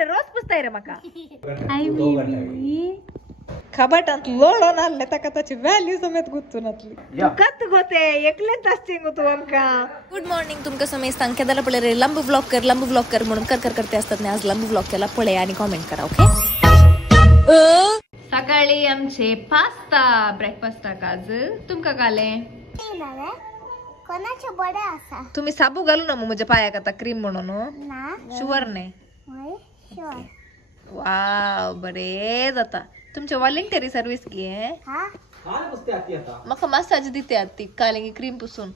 काले रोज पुसताय रे मका hi baby खबटंत लोळो नाल्ले तका त्याची व्हॅल्यू समेत गुर्तुनातली कत गोते एकलेंत असतींग तू अमका गुड मॉर्निंग तुमका समेत सांगकेदाला पळे रे लंब व्लॉग कर म्हणून कर करते असतात आज लंब व्लॉग केला पळे आणि कमेंट करा ओके सकाळी आमचे पास्ता ब्रेकफास्ट आज तुमका काले कोणाचे बडे असा तुम्ही साबू घालू ना म्हणजे पायाक आता क्रीम म्हणून ना शुअर नाही शुअर वाव बरे जाता तुमच्या वॉलंटरी सर्विस की आहे हा मका मसाज दिते आती कालेंगी क्रीम पुसून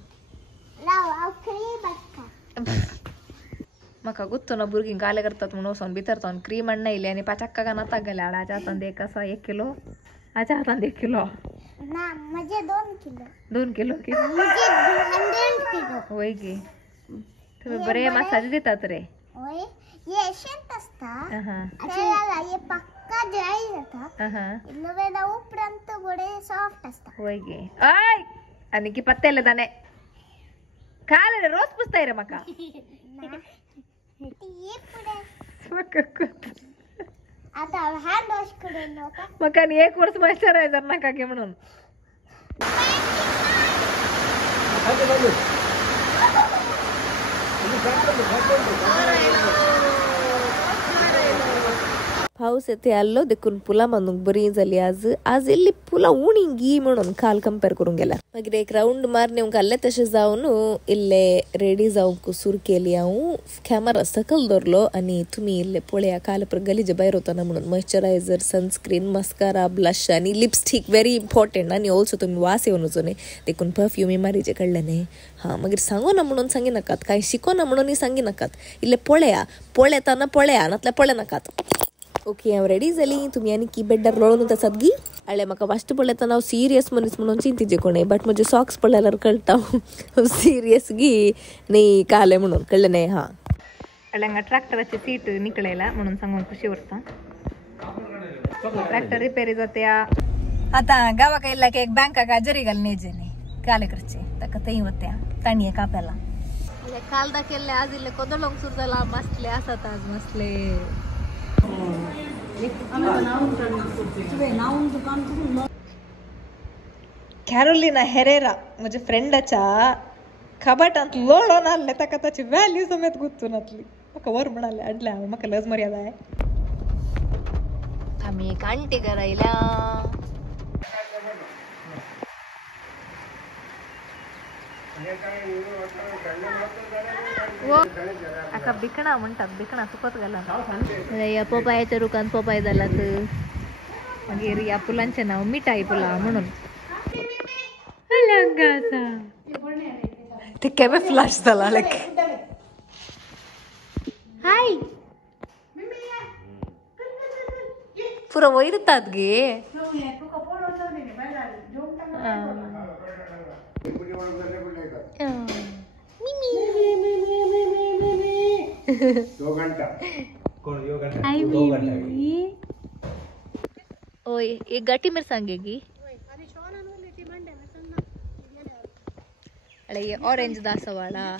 लाव क्रीम बक्का मका गुत्तो ना बुर्गी काले करतात म्हणून वसून भितरतो क्रीम अण्णा इले आणि पाचक्का का नाता गेले आच्या हातान दे कसा 1 किलो आच्या हातान 1 किलो ना म्हणजे 2 किलो 2 किलो की म्हणजे 100 किलो होय की तुम्ही बरे मसाज देतात रे होय ये शेंट असता हा ये पक्का ड्राई जाता इल्लवेला उपरांत गोडे सॉफ्ट असता होय की आय आणि की पत्तेले दाणे काले रे रोज पुसताय रे मका ये पुढे मका आता हँड वॉश करून नका मका 1 वर्ष मॉइश्चरायझर नका घे म्हणून पाऊस येते आलो देखून पुला म्हणून बरी झाली आज इल्ली पुला उणिंगी म्हणून काल कंपेअर करून गेला मागीर एक राउंड मारने घाल्ले तशें जावन इल्ले रेडी जावंक सुरू केली हांव कॅमेरा सकल दवरलो आणि तुम्ही इल्ले पळया काल पर गलीजे भायर वतना म्हणून मॉइश्चरायझर सनस्क्रीन मस्कारा ब्लश आणि लिपस्टिक व्हेरी इम्पॉर्टंट आणि ऑल्सो तुम्ही वास येवन वचो न्ही देखून परफ्यूम मारीचे कडले न्ही हा मागीर सांगो ना म्हणून सांगी नाकात काय शिको ना म्हणून सांगी नाकात इल्ले पळयताना पळया नातल्या पळय नाकात ओके हांव रेडी जाली तुम्ही आनी की बेड्डार लोळून आसात गी आले म्हाका फस्ट पळयतना हांव सिरियस मनीस म्हणून चिंतीचे कोणे बट म्हजे सॉक्स पळयल्यार कळटा सिरियस गी न्ही काले म्हणून कळले न्ही हा हांगा ट्रॅक्टराची सीट निकळयला म्हणून सांगून खुशी उरता ट्रॅक्टर रिपेरी जात्या आता गावाक येयला की एक बँका गाजरी घाल नेजे न्ही काले करचे ताका थंय वत्या ताणये कापेला काल दाखयल्ले आज इल्ले कोदळोंक सुरू जाला मसले आसात आज मसले कॅरोलिना हेरेरा म्हणजे फ्रेंडाच्या खबाटांत लोळो नाल्ले ताका त्याची व्हॅल्यू समेत गुर्तुनातली म्हाका वर म्हणाले अडल्या म्हाका लज मर्यादा आहे आम्ही एक आंटी करायला आका बिकणा म्हणतात बिकणा चुकत गेला या पोपायाच्या रुखान पोपाय झाला तर मागीर या फुलांचे नाव मिठाई फुला म्हणून ते केव्हा फ्लॅश झाला लाईक हाय पुरा वैरतात गे ओय एक गाठी मेरे सांगेगी अरे ये ऑरेंज दासवाड़ा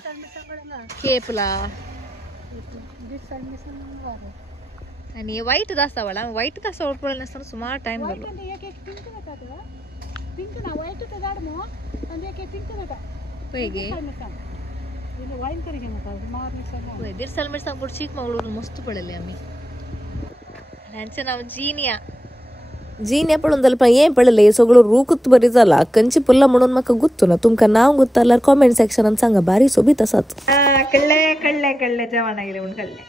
केपला आणि ये व्हाईट दासवाड़ा व्हाईट दासवाड़ा पडलं नसताना सुमार टाइम झालो दिर्साल मिरसांग पुढे चीक मंगळूर मस्त पडले आम्ही ह्यांचे नाव जीनिया पडून जाल्यार पण हें पडलें सगळो रूखच बरी जाला कंची पुल्ला म्हणून म्हाका गुर्तू ना तुमकां नाव गुर्ता जाल्यार कॉमेंट सेक्शनान सांगा बारी सोबीत आसात कळले जेवण आयले म्हण कळले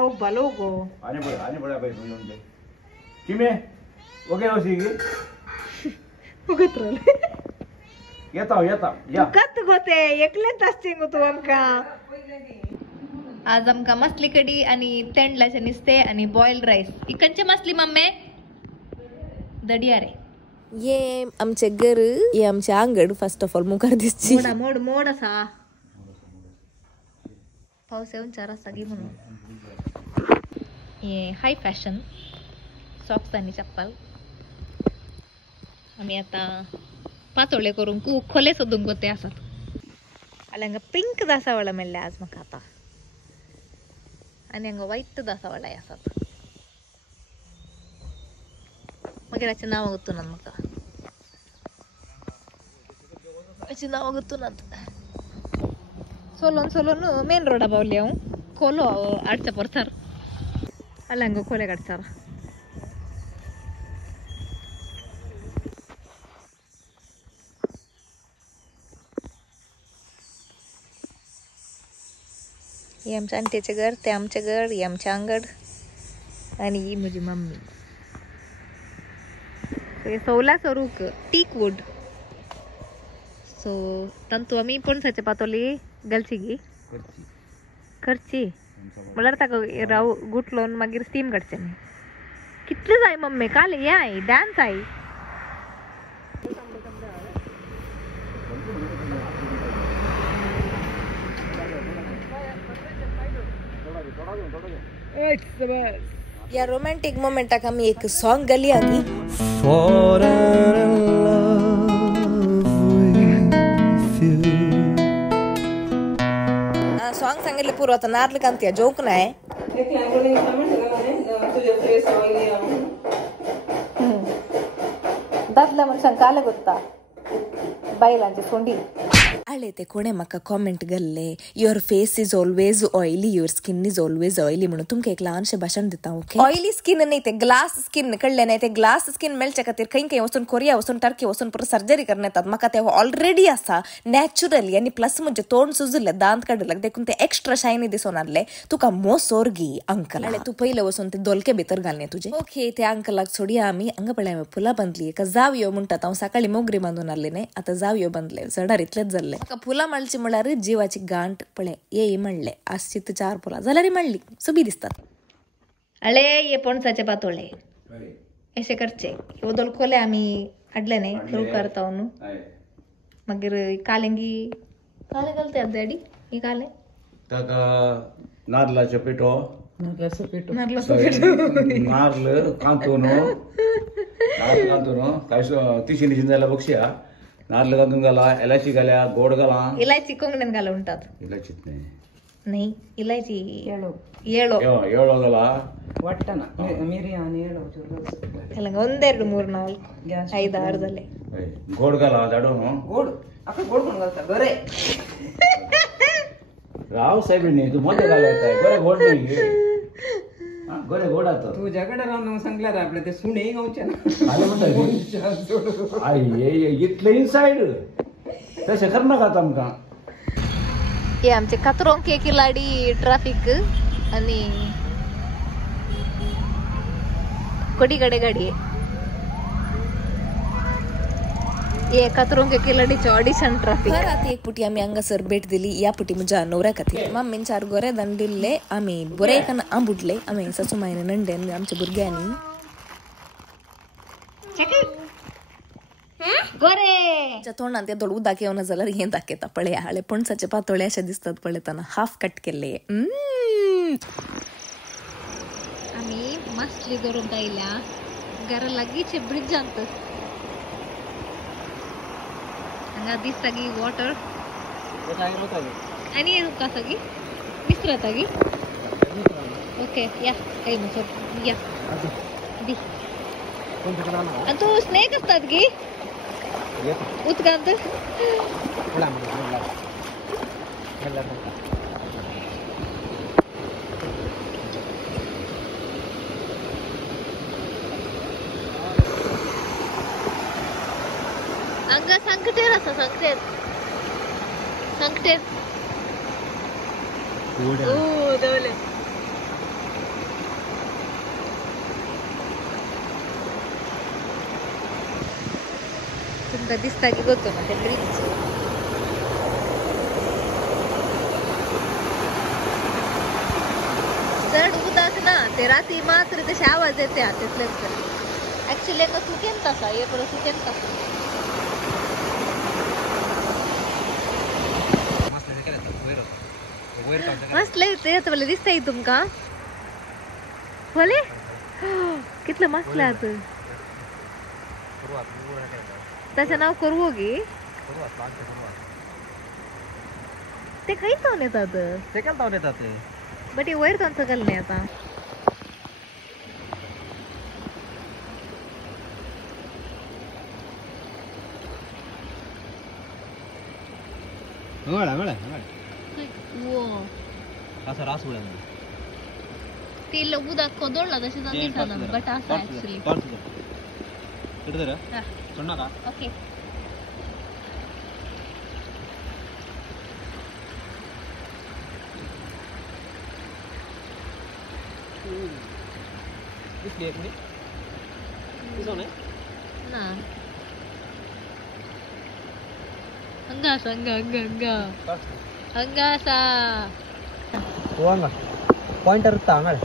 ओ बलो गो आनी बळा बाई किमे ओके ओसीगी उगत रहले येता या कत गोते एकलेंत असतींग तू आमका आज आमका मसली कडी आणि तेंडलाचे निस्ते आणि बॉइल्ड राईस इकडचे मसली मम्मे दडिया रे ये आमचे घर ये आमचे आंगड फर्स्ट ऑफ ऑल मुखार दिसची मोड असा पाऊस येऊन 4 वाजता गी म्हणून ये हाय फॅशन सॉक्स आणि चप्पल आम्ही आता पातोळे करून खोले सोदून गोते असत आल्या पिंक दासावळा मेळ्ळे आज म्हाका आता आणि हांगा वाईट दासा वडाय आसात मागीर नांव गोतू ना म्हाका नांव गोतू ना सोलोन मेन रोडा पावली हांव खोलो आडच्या परसार अಲ್ಲ ಹಂಗ ಕೋಲೆ ಕಟ್ಸಾರ हे आमच्या आंटीचे घर ते आमचे घर ही आमच्या अंगड आणि ही म्हजी मम्मी हे सवला स्वरूक टीक वूड सो तंतू आम्ही पणसाचे पातोली गलची करची म्हळ्यार ताका राव गुटलोन मागीर स्टीम काडचे कितले जाय मम्मी काल हे आय डान्स आय या रोमॅन्टिक मोमेंटाक आमी एक सॉंग घाली आनी सॉंग सांगितलं पुरो आता नार्ल कांती जोक नाही दादल्या मनशांक काले गोत्ता बायलांची सोंडी आले ते कोणे म्हाका कॉमेंट घाल्ले your face is always oily your skin is always oily म्हणून तुमका एक ल्हानशें भाशण दिता ओके ऑयली स्किन नाही ते ग्लास स्किन कळले नाही ते ग्लास स्किन मेळचे खातीर खंय वचून कोरिया वचून टर्की वचून परत सर्जरी करन येतात म्हाका ते ऑलरेडी आसा नॅचरली आनी प्लस म्हणजे तोंड सुजले दांत काडले देखून ते एक्स्ट्रा शायनी दिसून आसले तुका मोसोर्गी अंकल आले तू पहिले वचून ते दोलके भितर घालने तुझे ओके ते अंकलाक सोडया आमी हांगा पळय हांवें फुलां बांधली एका जावयो म्हणटात हांव सकाळी मोगरी बांधून आसले न्ही आता जावयो बांधले चडार इतलेच जाल्ले म्हाका फुलां माळची म्हळ्यार जीवाची गांठ पळय ये म्हणले आसची 4 फुलां जाल्यार मांडली सबी दिसतात अळे ये पणसाचे पातोळे अशें करचे ओदोल खोले आमी हाडले न्ही फ्रू करता न्हू मागीर कालेंगी काले घालता डॅडी ही काले ताका नारळाचो पिठो नारळ कांतून काय तिशी जाल्यार बक्षया नारळ घालून घाला इलायची घाल्या गोड घाला इलायची कोंगड्यान घाला म्हणटात इलायचीच नाही इलायची येळो ಏಳೋ ಗಲ ಒಟ್ಟನ ಮಿರಿಯಾನಿ ಏಳೋ ಎಲ್ಲ ಒಂದೆರಡು 3 4 5 6 ದಲ್ಲೇ ಗೋಡ್ ಗಲ ದಡೋನು ಗೋಡ್ ಅಕ್ಕ ಗೋಡ್ ಕೊಂಡ್ಗಲ್ತ ಗೊರೆ राव साहेब ने तू मध्ये घालायचा गोरे गोड नाही गोरे गोड आता तू जगडा राव सांगला आपले ते सुणे गावच्या आले म्हणता आई इतले इनसाइड तसे कर नका तमका हे आमचे कतरों के खिलाडी ट्रॅफिक आणि कोडीकडे गाडी ये कतरों के खिलाडीचे ऑडिशन ट्रॅफिक राती एक पुटी आम्ही हांगासर भेट दिली या पुटी म्हज्या नवऱ्या खातीर मम्मीन 4 गोरे दिल्ले आमी बरे कन आंबुडले आमी सासूमायने नंडेन आमच्या भुरग्यांनी गोरे तोंडात ते दोड उदाक येवना जाल्यार हें दाखयता पळय हाळे पणसाचे पातोळे अशे दिसतात पळयतना हाफ कट केले आमी मस्तली करून पाहिल्या घरा लागींचे ब्रिजांत हांगा दिसता की वॉटर आनी कसा की विसरता की ओके या काही म्हणतो या दी आणि तू स्नेक असतात की उदकांत हांगा संकटेर आसा संकटेर दवले तुमका दिसता की गोतो ना ते ब्रिज चढ उदाक ना ते राती मात्र तसे आवाज येते हातातलेच ऍक्च्युली सुकेन तसा हे बरं सुकेन तसा मस्त लय ते दिसतंय तुमका बोले कितलं मस्त लागत त्याचं नाव करू गे ते काही तावन येतात बट हे वयर कोणतं घालणे आता असं रास उड्या ते उदा कोदोडला तसे जाते बट असं ऍक्च्युली ओके ना ಹಂಗಾಸ ಹೋಗಂಗ ಪಾಯಿಂಟರ್ ಇತ್ತಾ ಅಂಗಳ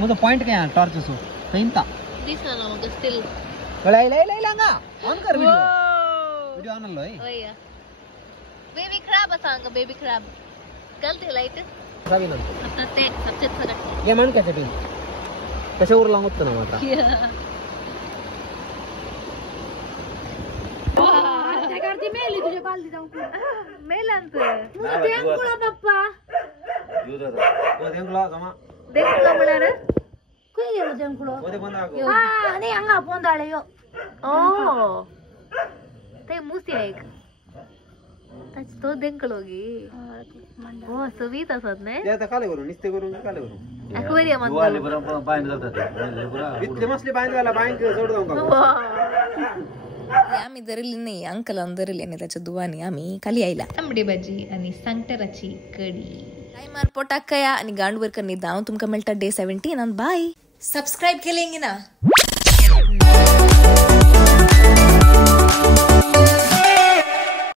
ಮುದ ಪಾಯಿಂಟ್ ಗೆ ಟಾರ್ಚ್ ಸು ಕೈಂತ ದಿಸಲ್ಲ ಮಗ ಸ್ಟಿಲ್ ಇಲ್ಲ ಇಲ್ಲ ಇಲ್ಲ ಇಲ್ಲ ಹಂಗ ಆನ್ ಕರ್ ವಿಡಿಯೋ ವಿಡಿಯೋ ಆನ್ ಅಲ್ಲ ಓಯ್ಯ ಬೇಬಿ ಕ್ರಾಬ್ सांग ಬೇಬಿ ಕ್ರಾಬ್ गलती लाइट सावी ना आता ते सबसे सगळं ये मान कैसे टीम कसे उरला होतं ना मात्र मेली तुझ्या बालदी जाऊन मेलांत देंगुळा बाप्पा ओ देंगला जमा देखला म्हणार कुई गेलो देंगुळा ओदे बंद ಆಗೋ हा नाही अंगा पोंदाळे यो ओ ते मुसी आहे त्याच तो देंकल होगी ओ सवीत असत नाही ते आता काले करू निस्ते करू काले करू अक्वेरियम मध्ये दुवाले बरोबर बांध जातात इतले मसले बांधायला बांक जोड जाऊ का आम्ही धरली नाही अंकल धरली आणि त्याच्या दुवानी आम्ही खाली यायला तांबडी भाजी आणि सांगटराची कढी काय मार पोटाक कया आणि गांडवर करणी दाव तुमका मेळटा डे 17 आणि बाय सब्सक्राइब केलेंगे ना